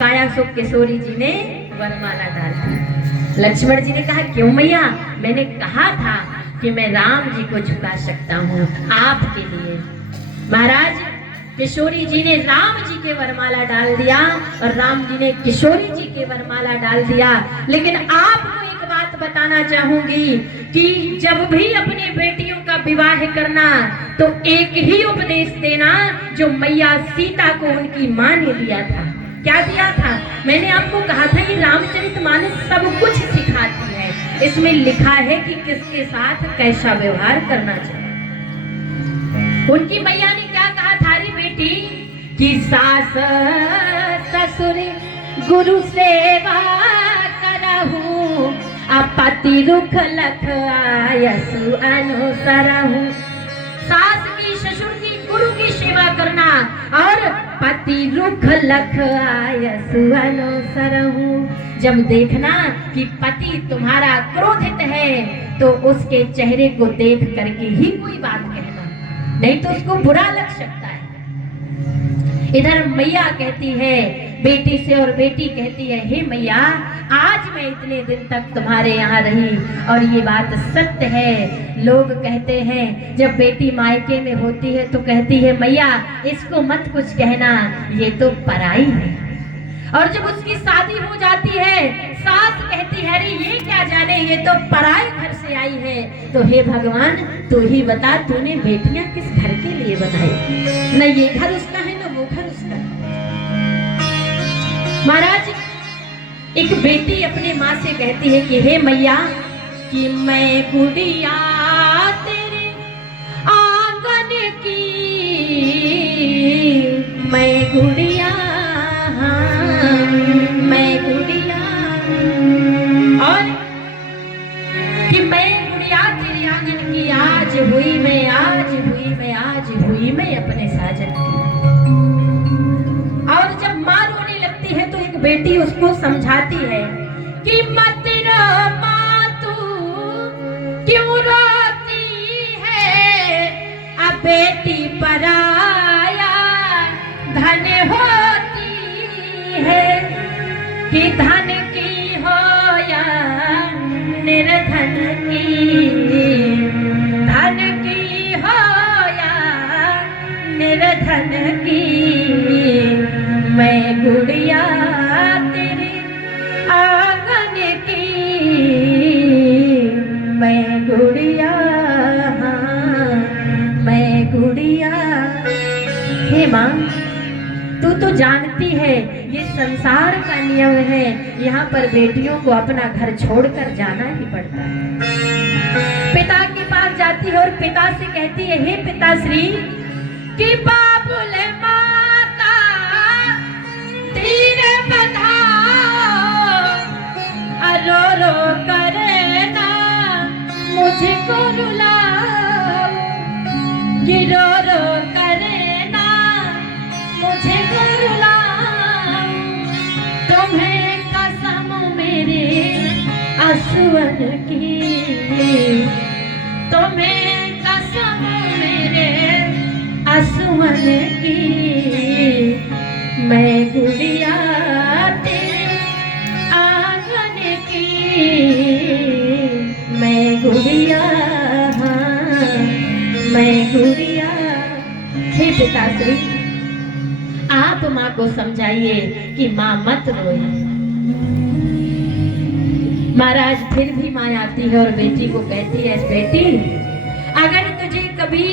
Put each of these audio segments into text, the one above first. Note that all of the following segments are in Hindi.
काया सो किशोरी जी ने वरमाला डाल दी। लक्ष्मण जी ने कहा क्यों मैया, मैंने कहा था कि मैं राम जी को झुका सकता हूँ आपके लिए। महाराज किशोरी जी ने राम जी के वरमाला डाल दिया और राम जी ने किशोरी जी के वरमाला डाल दिया। लेकिन आपको एक बात बताना चाहूंगी कि जब भी अपनी बेटियों का विवाह करना तो एक ही उपदेश देना जो मैया सीता को उनकी माँ ने दिया था। क्या दिया था? मैंने आपको कहा था कि रामचरितमानस सब कुछ सिखाती है। इसमें लिखा है कि किसके साथ कैसा व्यवहार करना चाहिए। उनकी मैया ने क्या कहा था रे बेटी कि सास ससुर गुरु सेवा करहूं, पति रुख लख आयसु अनुसरहूं। सास की, ससुर की, गुरु की सेवा करना और पति रुख लख आयसु अनुसरहूं। जब देखना कि पति तुम्हारा क्रोधित है तो उसके चेहरे को देख करके ही कोई बात कहना, नहीं तो उसको बुरा लग सकता है। इधर मैया कहती है बेटी से और बेटी कहती है हे मैया, आज मैं इतने दिन तक तुम्हारे यहाँ रही और ये बात सत्य है। लोग कहते हैं जब बेटी मायके में होती है तो कहती है मैया इसको मत कुछ कहना, ये तो पराई है। और जब उसकी शादी हो जाती है सास कहती है अरे ये क्या जाने, ये तो पराए घर से आई है। तो हे भगवान तू ही बता, तूने बेटियां किस घर के लिए बनाई? न ये घर उसका है न वो घर उसका। महाराज एक बेटी अपने माँ से कहती है कि हे मैया कि मैं गुड़िया तेरे आंगन की, मैं गुड़िया, मैं गुड़िया, और कि मैं गुड़िया तेरे आंगन की, आज हुई मैं, आज हुई मैं, आज हुई मैं अपने साजन की। और जब माँ रोने लगती है तो एक बेटी उसको समझाती है कि मत रो माँ तू क्यों रोती है, अब बेटी पराया धन होती है, कि धन की हो या निर्धन की, धन की हो या निर्धन की, मैं गुड़िया तेरे आंगन की, मैं गुड़िया, मैं गुड़िया। हे माँ तू तो जानती है ये संसार का नियम है, यहाँ पर बेटियों को अपना घर छोड़कर जाना ही पड़ता है। पिता के पास जाती है और पिता से कहती है हे पिताश्री कि बाबुल माता तीर बधाओ, रो रो करना मुझको रुलाओ, कि रो रो करना मुझको रुलाओ, तुम्हें कसम मेरे असुवन की, तुम्हें कसम मेरे असुवन की, मैं गुड़िया तेरे आंगन की, मैं गुड़िया, मैं गुड़िया। हे पिताश्री आप माँ को समझाइए कि माँ मत रोए। महाराज फिर भी माँ आती है और बेटी को कहती है बेटी अगर तुझे कभी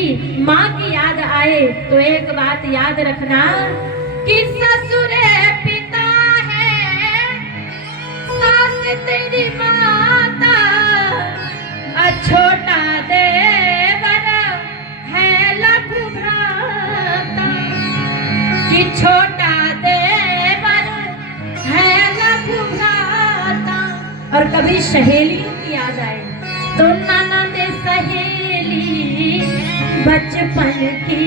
माँ की याद आए तो एक बात याद रखना कि ससुर पिता है, सास तेरी माता, छोटा देवर है लघु भ्राता, कि छोटा देवर है लघु भ्राता। और कभी सहेलियों की याद आए तो ननद सहेली बचपन की,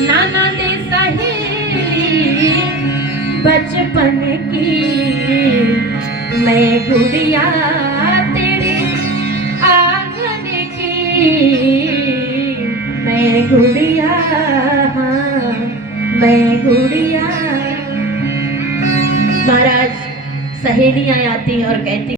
ननद सहेली बचपन की, मैं गुड़िया तेरे आंगन की, मैं गुड़िया, मैं गुड़िया। सहेलियां आती हैं और कहती